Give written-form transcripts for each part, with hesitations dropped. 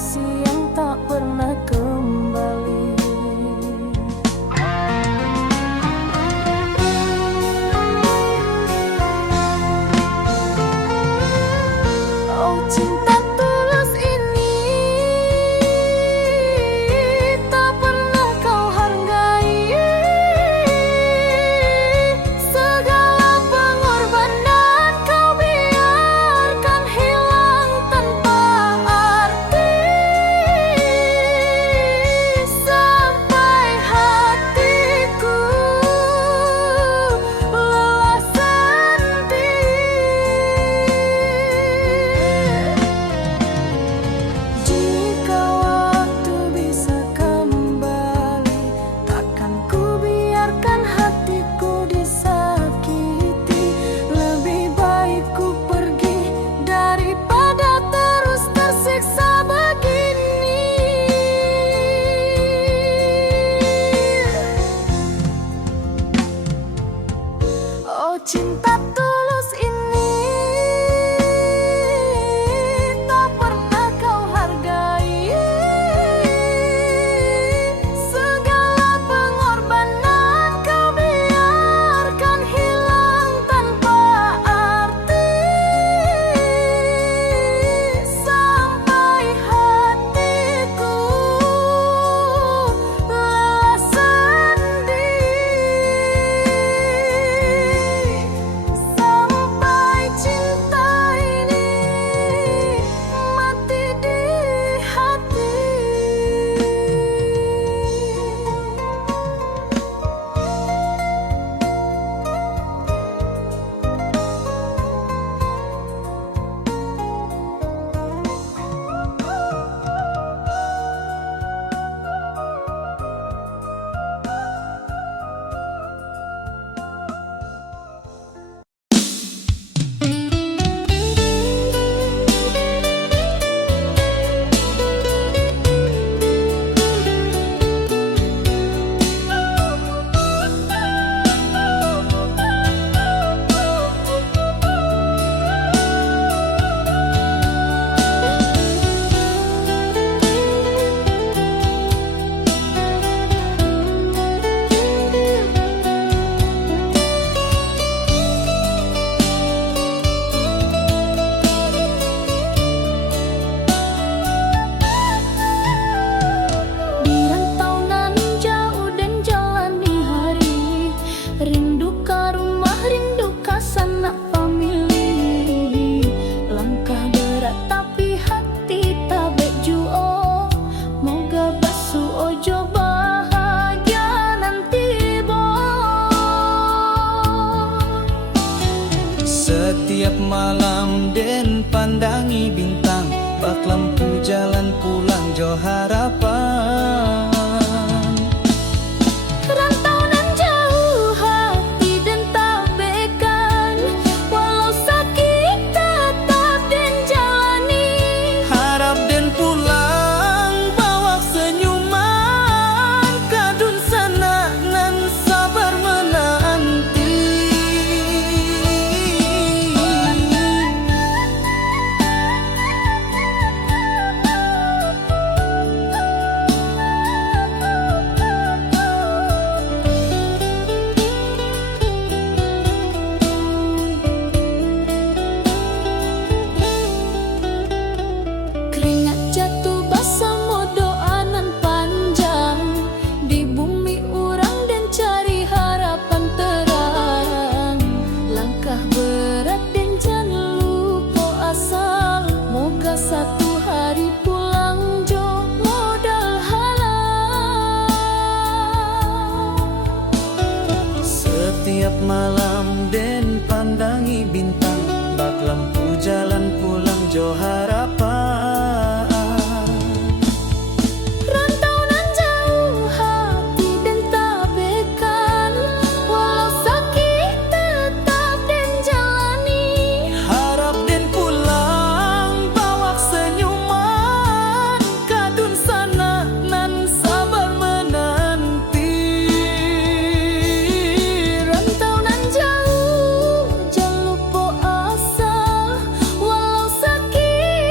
kasih yang tak pernah kembali. Oh cinta tulus ini tak pernah kau hargai. Segala pengorbanan kau biarkan hilang tanpa arti. Sampai hatiku lelah sendiri. Jika waktu bisa kembali, takkan ku biarkan hatiku disakiti. Lebih baik ku pergi daripada terus tersiksa begini. Oh cinta tulus ini tak pernah kau hargai. Segala pengorbanan kau biarkan hilang tanpa arti. Sampai hatiku lelah sendiri. Sampai cinta ini mati di hati. Di rantau nan jauh dan jalani hari, rindu ka rumah, rindu ka sanak famili. Langkah berat tapi hati tak bejuo, moga basu ojo bahagia nanti boy. Setiap malam den pandangi bintang, bak lampu jalan pulang jo harapan. Rantau nan jauh hati dan tak bekan, walau sakit tetap dan jalani. Harap den pulang bawa senyuman, kadun sana nan sabar menanti. Keringat jatuh basah mau doa nan panjang, di bumi urang dan cari harapan terang. Langkah berat dan jangan lupa asal, moga satu hari pulang jo modal halal. Setiap malam den pandangi bintang, bak lampu jalan pulang jo harapan. Rantau nan jauh hati dan tak bekan, walau sakit tetap dan jalani. Harap den pulang bawa senyuman, kadun sana nan sabar menanti. Rantau nan jauh jangan lupa asal, walau sakit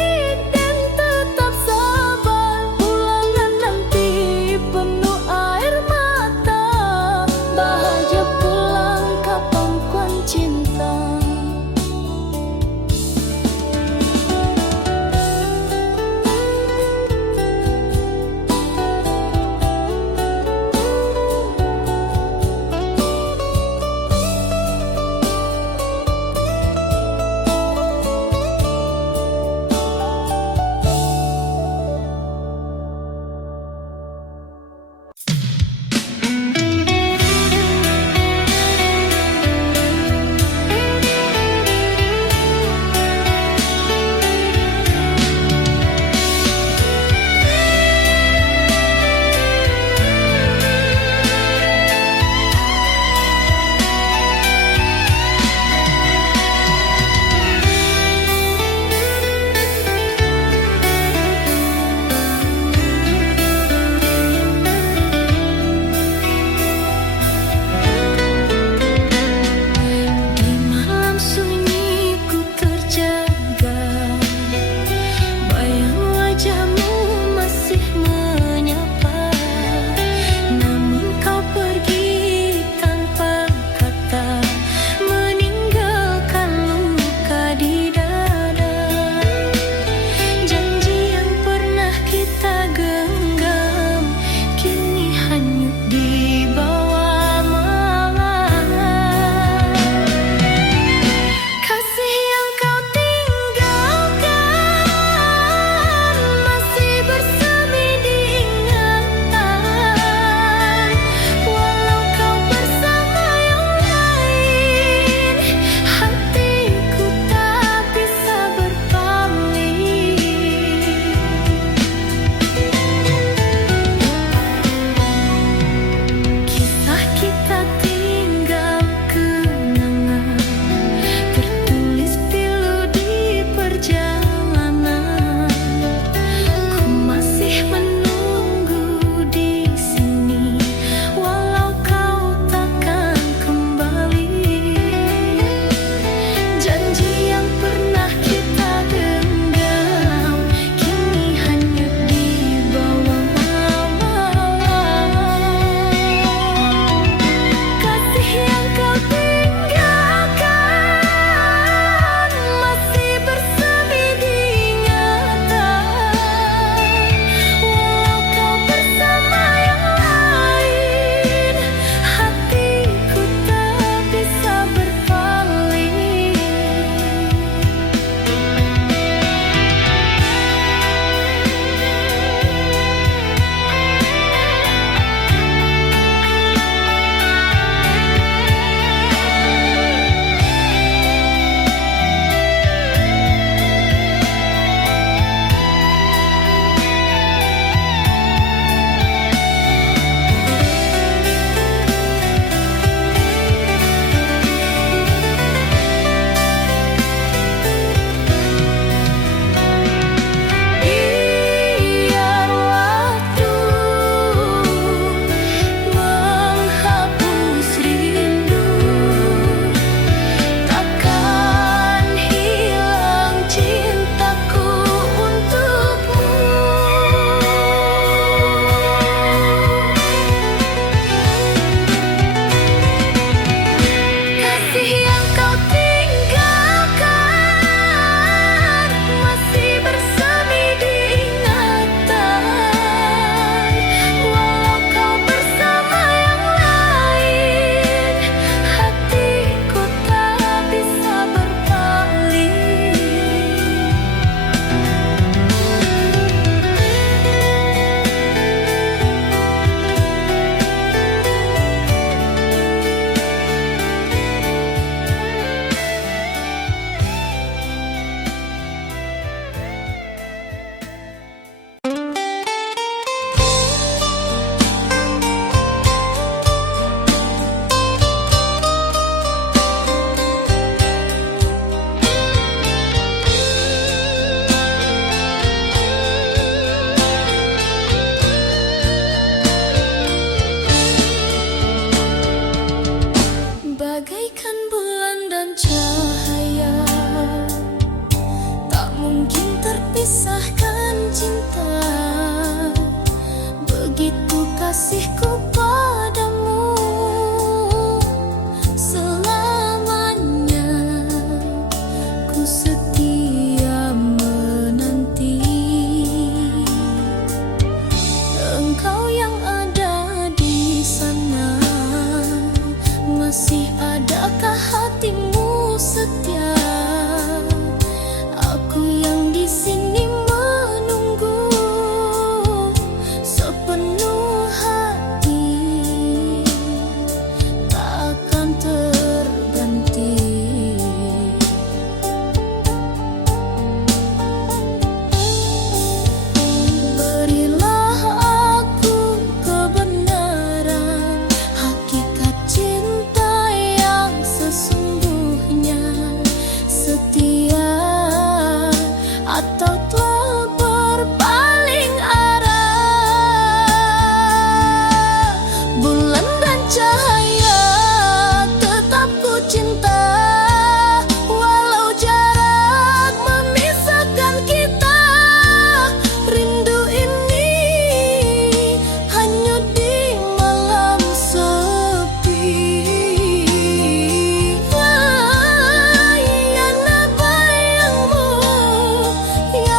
pisahkan cinta. Begitu kasihku padamu, selamanya ku setia menanti. Engkau yang ada di sana, masih adakah hatimu setia? Aku yang di sini menunggu sepenuh hati, takkan terganti. Berilah aku kebenaran, hakikat cinta yang sesungguhnya, setia atau telah berpaling arah. Bulan dan cahaya tetap ku cinta, walau jarak memisahkan kita. Rindu ini hanyut di malam sepi. Yana bayangmu yang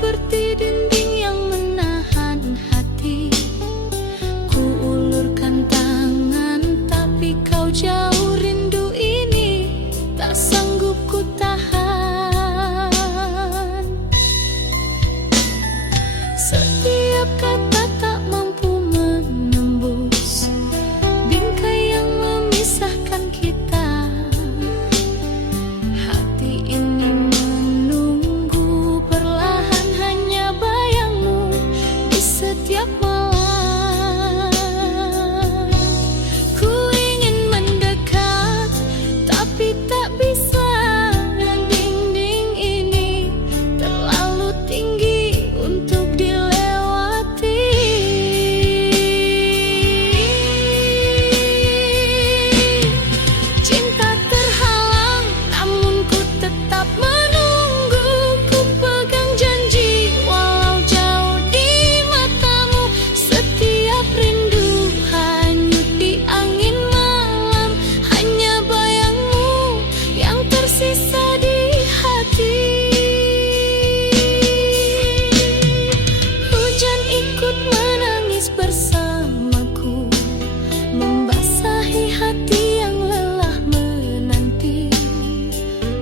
seperti dinding yang menahan hati. Ku ulurkan tangan tapi kau jauh, rindu ini tak sanggup ku tahan. Setiap kata tak mampu menembus bingkai yang memisahkan kita. Hati ini menunggu perlahan, hanya bayangmu di setiap malam. Ku ingin mendekat tapi tak bisa, dinding ini terlalu tinggi untuk dilewati. Cinta terhalang namun ku tetap menunggu. Ku pegang janji walau jauh di matamu. Setiap rindu hanyut di angin malam, hanya bayangmu yang tersisa di hati. Hujan ikut menangis bersamaku, membasahi hati yang lelah menanti.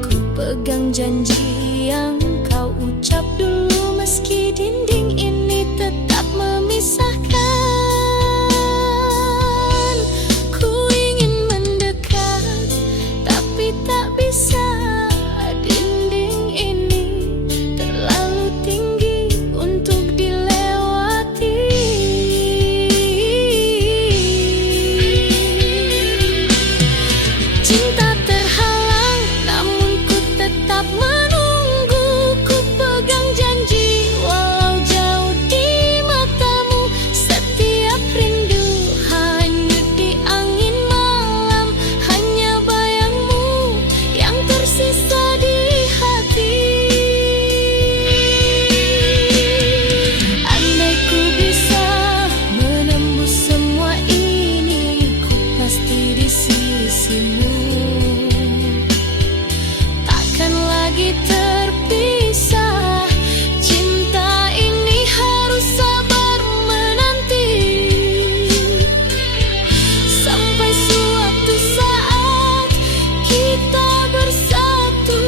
Ku pegang janji yang kau ucap dulu, meski dinding ini tetap memisahkan. Ku ingin mendekat tapi tak bisa, dinding ini terlalu tinggi untuk dilewati. Cinta terhalang namun ku tetap menunggu. Ku pegang janji walau jauh di matamu. Setiap rindu hanyut di angin malam, hanya bayangmu yang tersisa di hati. Andai ku bisa menembus semua ini, ku pasti di sisimu. Takkan lagi terpisah. Cinta ini harus sabar menanti, sampai suatu saat kita bersatu.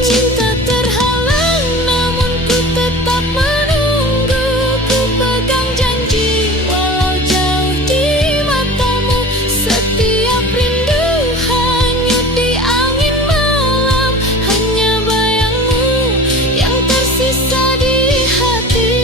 Cinta terhalang namun ku tetap menunggu. Ku pegang janji walau jauh di matamu. Setiap rindu hanyut di angin malam, hanya bayangmu yang tersisa di hati.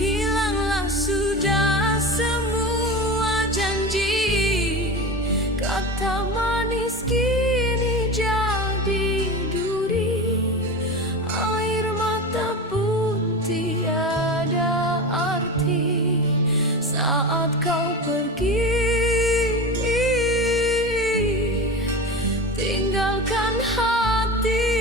Hilanglah sudah semua janji, kata manis kini jadi duri. Air mata pun tiada arti saat kau pergi, tinggalkan hati.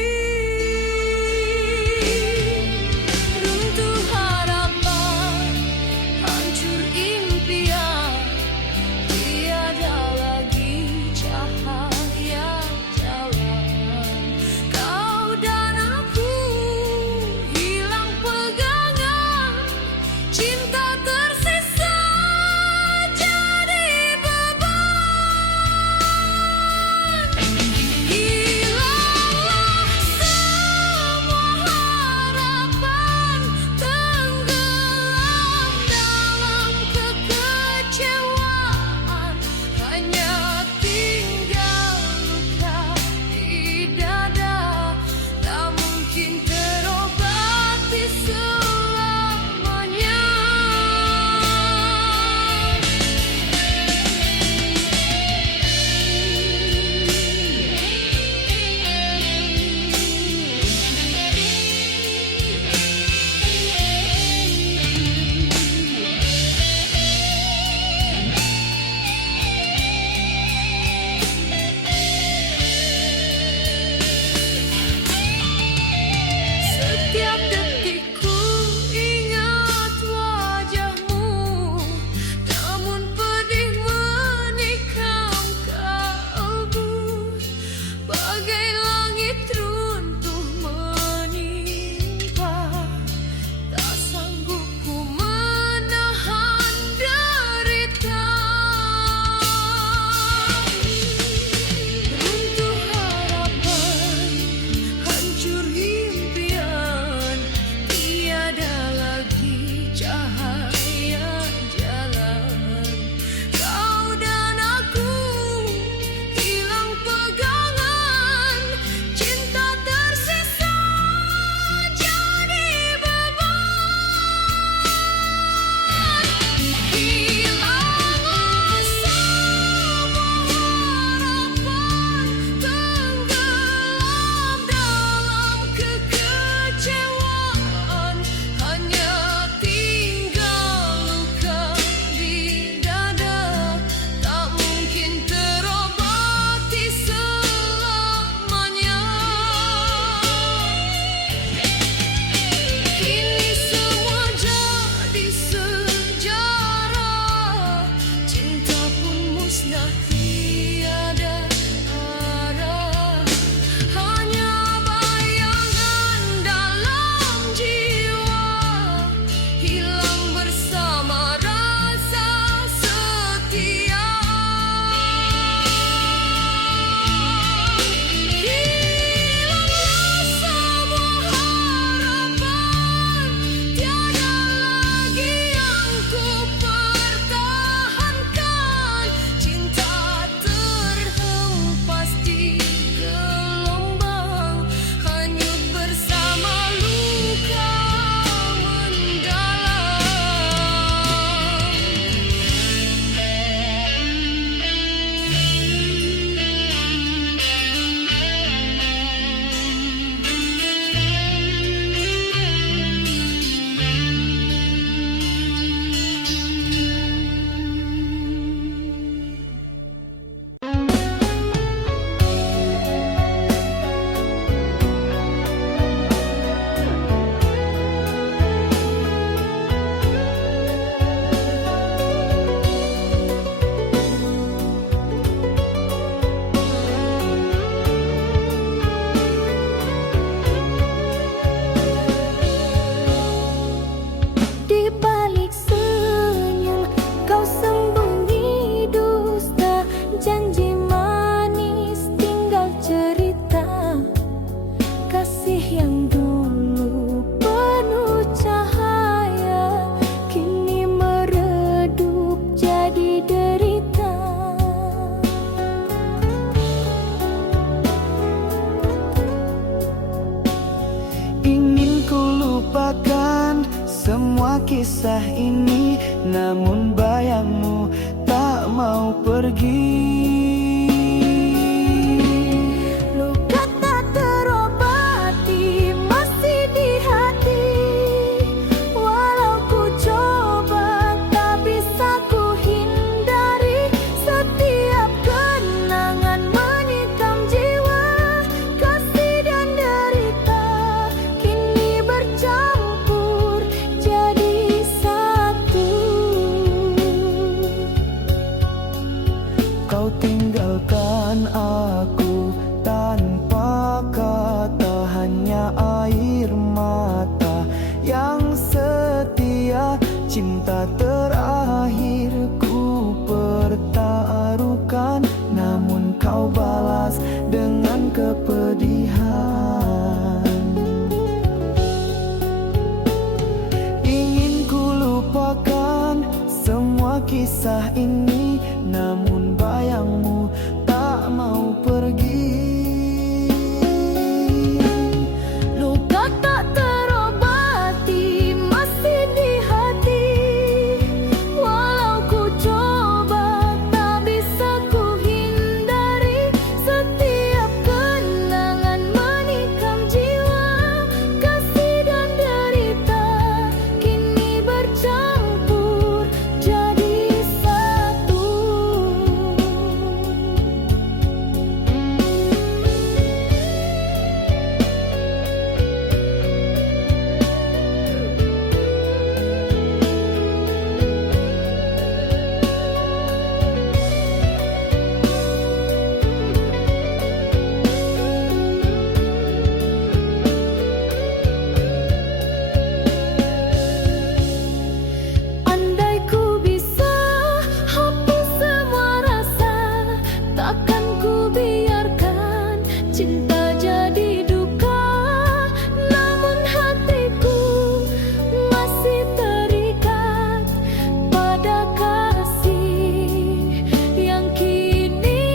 Runtuh harapan, hancur impian, tiada lagi cahaya jalan. Kau dan aku hilang pegangan, cinta tersisa jadi beban. Hilang kisah ini, namun bayangmu tak mau pergi. Luka tak terobati masih di hati, walau ku coba tak bisa ku hindari. Setiap kenangan menikam jiwa, kasih dan derita kini bercampur jadi satu. Kau tinggalkan aku tanpa kata, hanya air mata yang setia. Cinta terakhir ku pertaruhkan, namun kau balas dengan kepedihan. Ingin ku lupakan semua kisah ini, namun bayangmu tak mau pergi. Luka tak terobati masih di hati, walau ku coba tak bisa ku hindari. Setiap kenangan menikam jiwa, kasih dan derita kini bercampur jadi satu. Andai ku bisa hapus semua rasa, takkan ku biarkan cinta jadi duka. Namun hatiku masih terikat pada kasih yang kini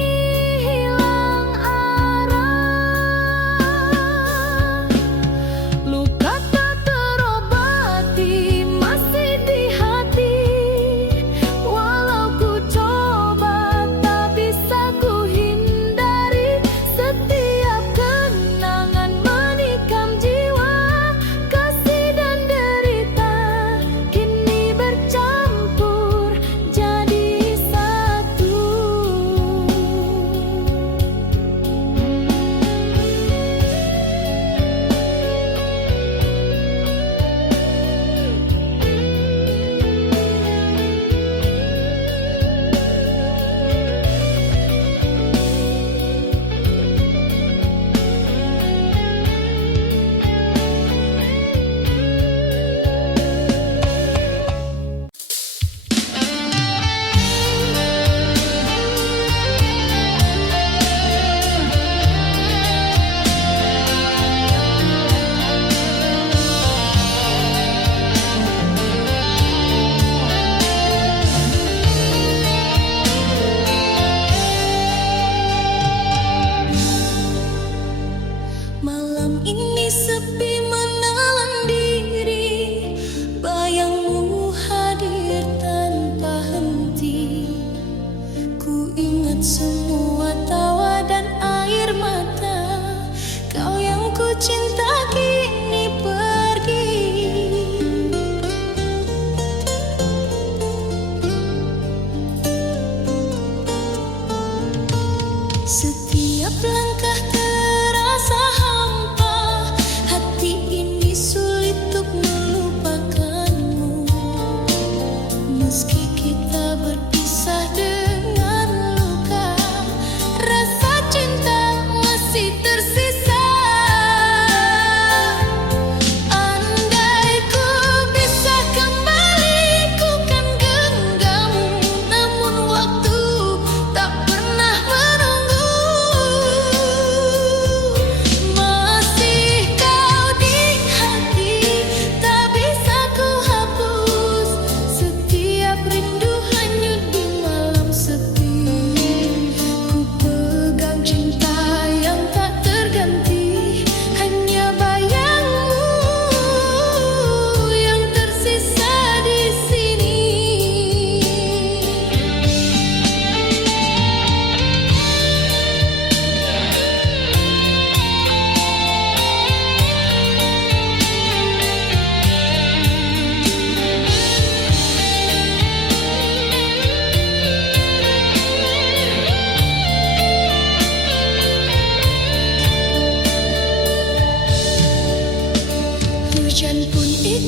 hilang arah. Luka tak terobati masih di hati, walau ku coba tak bisa ku hindari. Setiap kenangan menikam jiwa, kasih dan derita kini bercampur jadi satu. Malam ini sepi menelan diri, bayangmu hadir tanpa henti. Ku ingat semua tawa dan air mata, kau yang ku cinta kini pergi. Setiap langkah terasa hampa, hati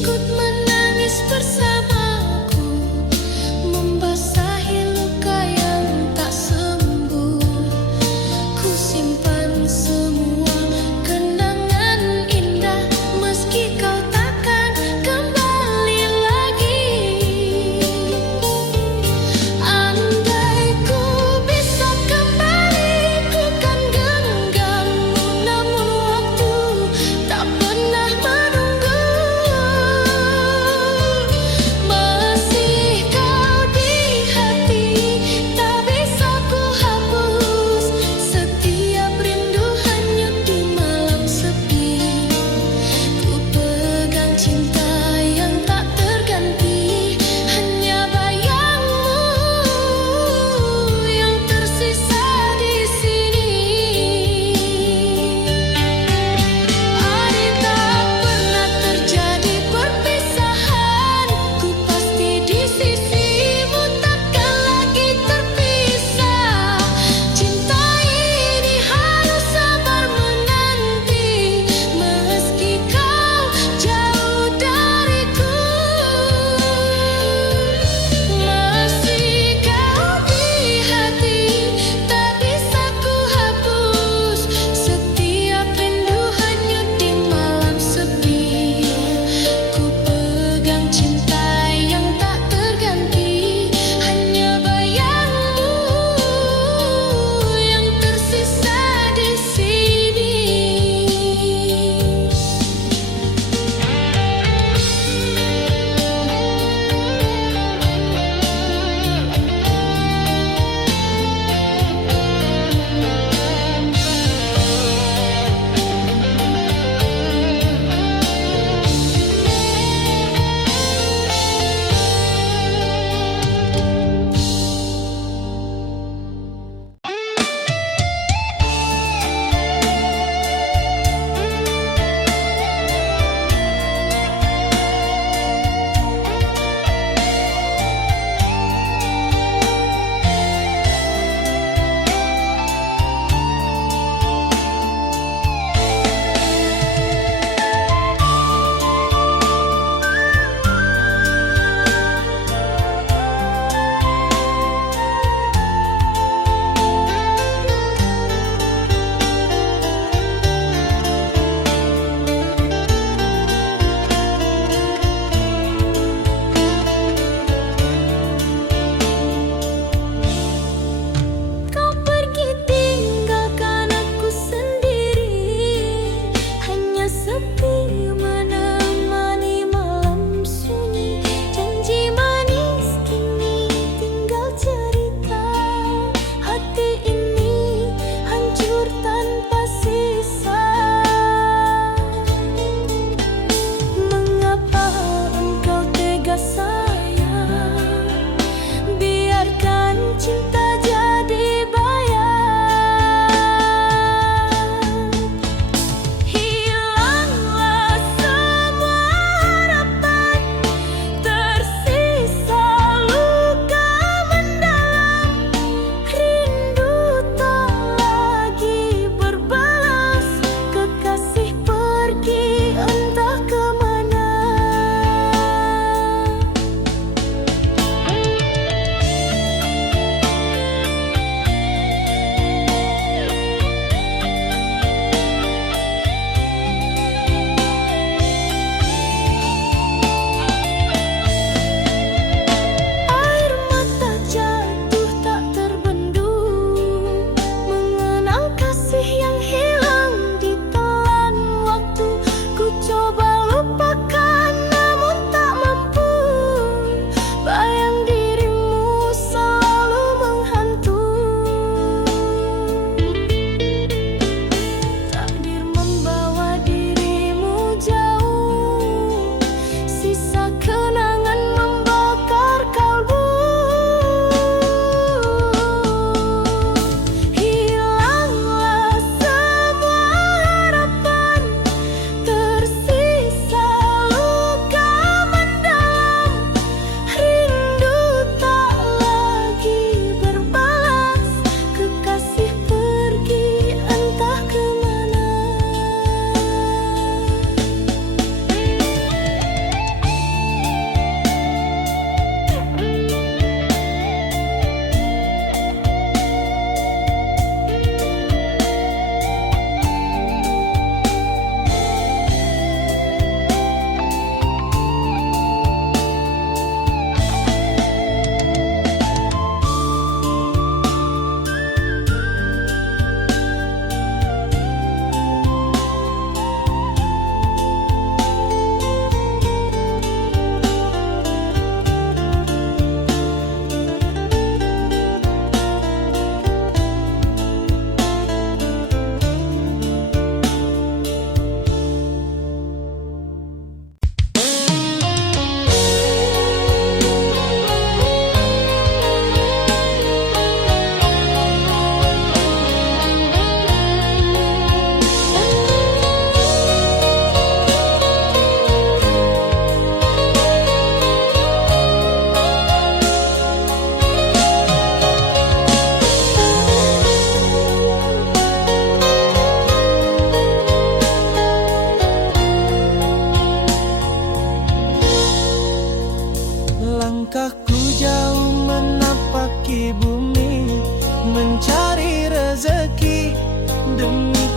ikut menangis bersamaku, membasahi luka yang tak sembuh. Ku simpan semua kenangan indah, meski kau takkan kembali lagi. Andai ku bisa kembali, ku kan genggammu, namun waktu tak pernah menunggu.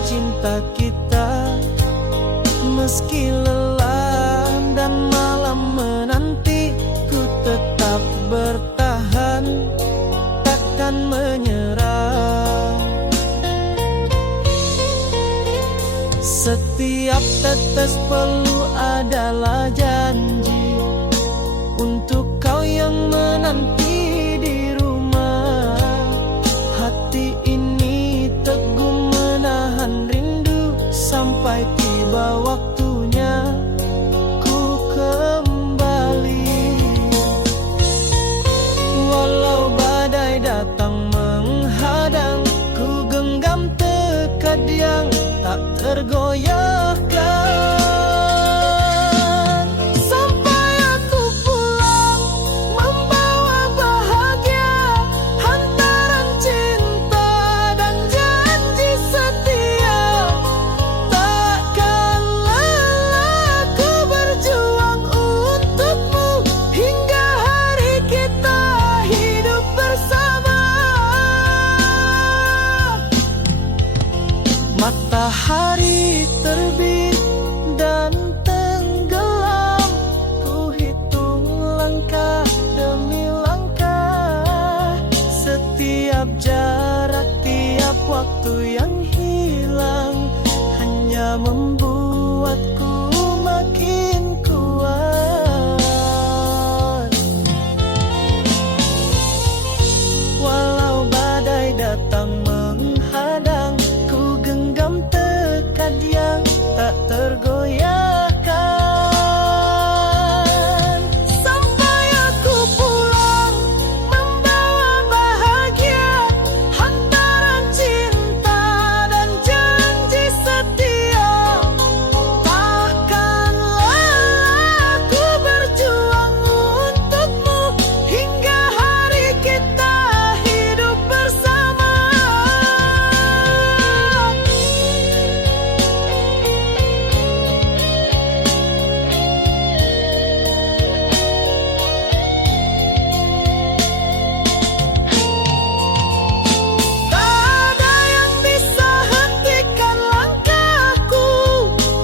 cinta kita. Meski lelah dan malam menanti, ku tetap bertahan, takkan menyerah. Setiap tetes peluh adalah janji untuk kau yang menanti di rumah. Hati ini teguh menahan rindu sampai tiba waktunya ku kembali. Walau badai datang menghadang, ku genggam tekad yang tak tergoyahkan. Sampai aku pulang membawa bahagia, hantaran cinta dan janji setia. Takkan lelah ku berjuang untukmu hingga hari kita hidup bersama. Matahari terbit dan tenggelam, ku hitung langkah demi langkah. Setiap jarak, tiap waktu yang hilang hanya membuatku makin kuat. Walau badai datang menghadang, ku genggam tekad yang tak tergoyahkan. Sampai aku pulang membawa bahagia, hantaran cinta dan janji setia. Takkan lelah ku berjuang untukmu hingga hari kita hidup bersama. Tak ada yang bisa hentikan langkahku,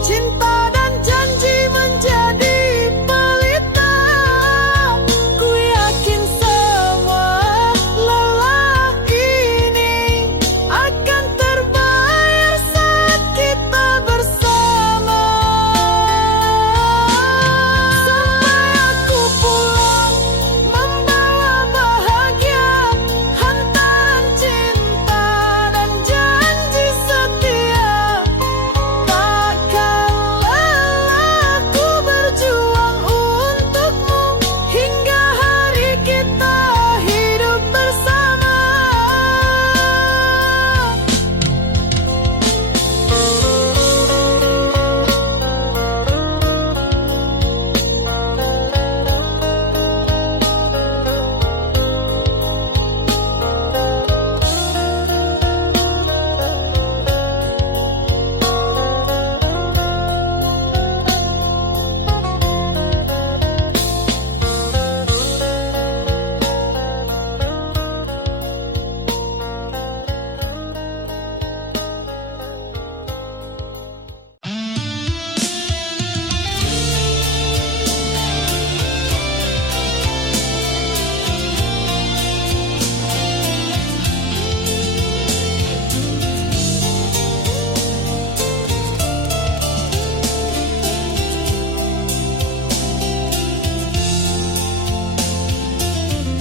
cinta dan janji menjadi pelita. Ku yakin semua lelah ini akan terbayar saat kita bersama. Sampai aku pulang membawa bahagia, hantaran cinta dan janji setia. Takkan lelah ku berjuang untukmu hingga hari kita hidup bersama.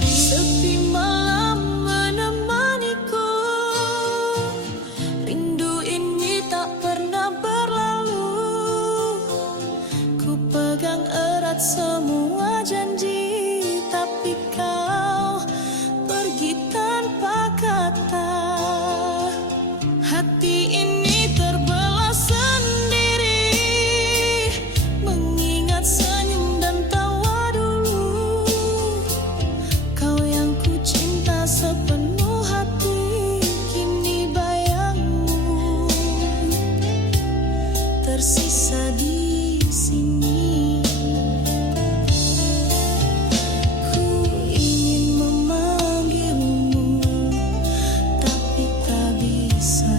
Sepi malam menemaniku, rindu ini tak pernah berlalu. Ku pegang erat semua janji, tapi kau pergi tanpa kata. Hati ini terbelah sendiri, mengingat senyum dan tawa dulu. Kau yang ku cinta sepenuh hati, kini bayangmu tersisa di sini. Ku ingin memanggilmu, tapi tak bisa.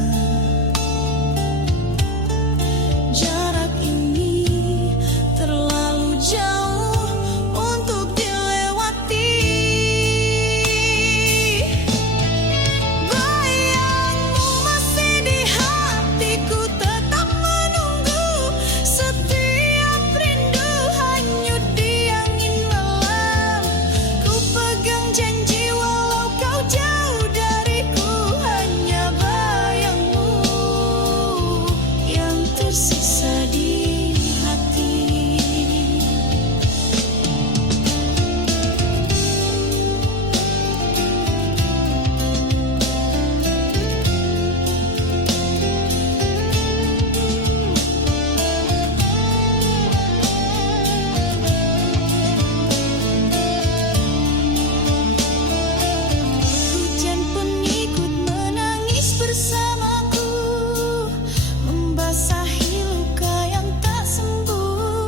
tersisa di hati. Hujan pun ikut menangis bersamaku, membasahi luka yang tak sembuh.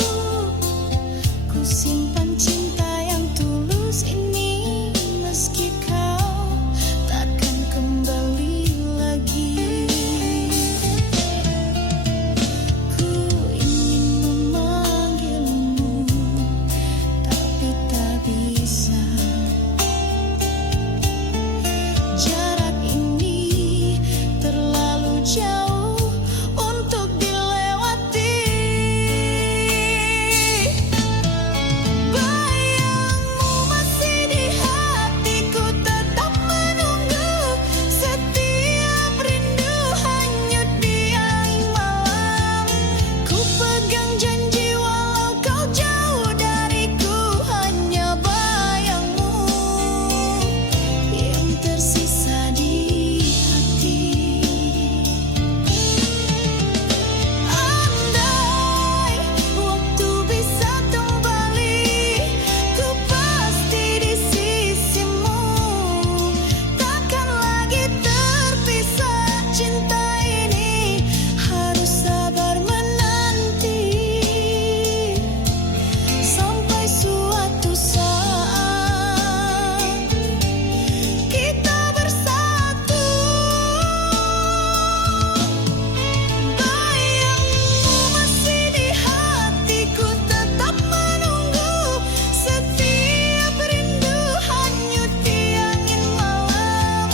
Ku simpan cinta yang tulus ini, meski kau takkan kembali lagi. Ku ingin memanggilmu, tapi tak bisa. Jarak ini terlalu jauh untuk dilewati. Bayangmu masih di hatiku, tetap menunggu. Setiap rindu hanyut di angin malam. Ku pegang janji walau kau jauh dariku, hanya bayangmu yang tersisa di hati. Andai waktu bisa kembali, ku pasti di sisimu. Takkan lagi terpisah, cinta ini harus sabar menanti. Sampai suatu saat kita bersatu. Bayangmu masih di hatiku, tetap menunggu. Setiap rindu hanyut di angin malam.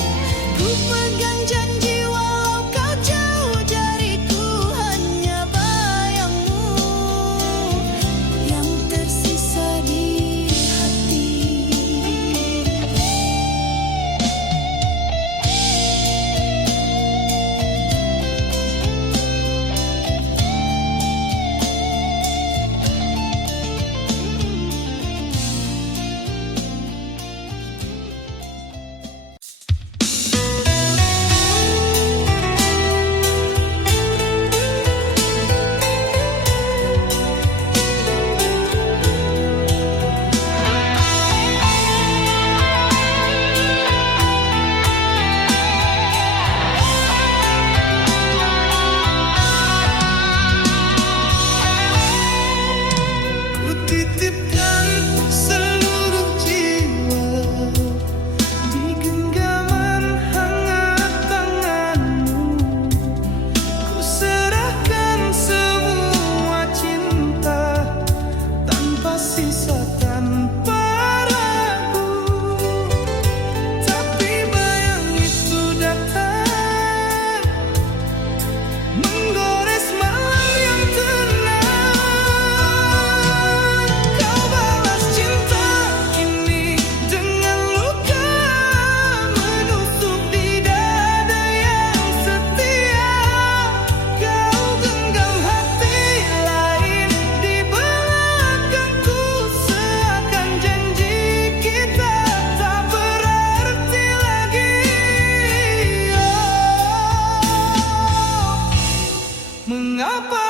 Ku pegang janji walau kau jauh dariku, hanya bayangmu yang tersisa di hati. Ku titipkan seluruh jiwa di genggaman hangat tanganmu. Ku serahkan semua cinta tanpa sisa, tanpa ragu. Tapi bayang itu datang, menggores malam yang tenang. Kau balas cinta ini dengan luka, menusuk di dada yang setia. Kau genggam hati lain di belakangku, seakan janji kita tak berarti lagi. Oh, mengapa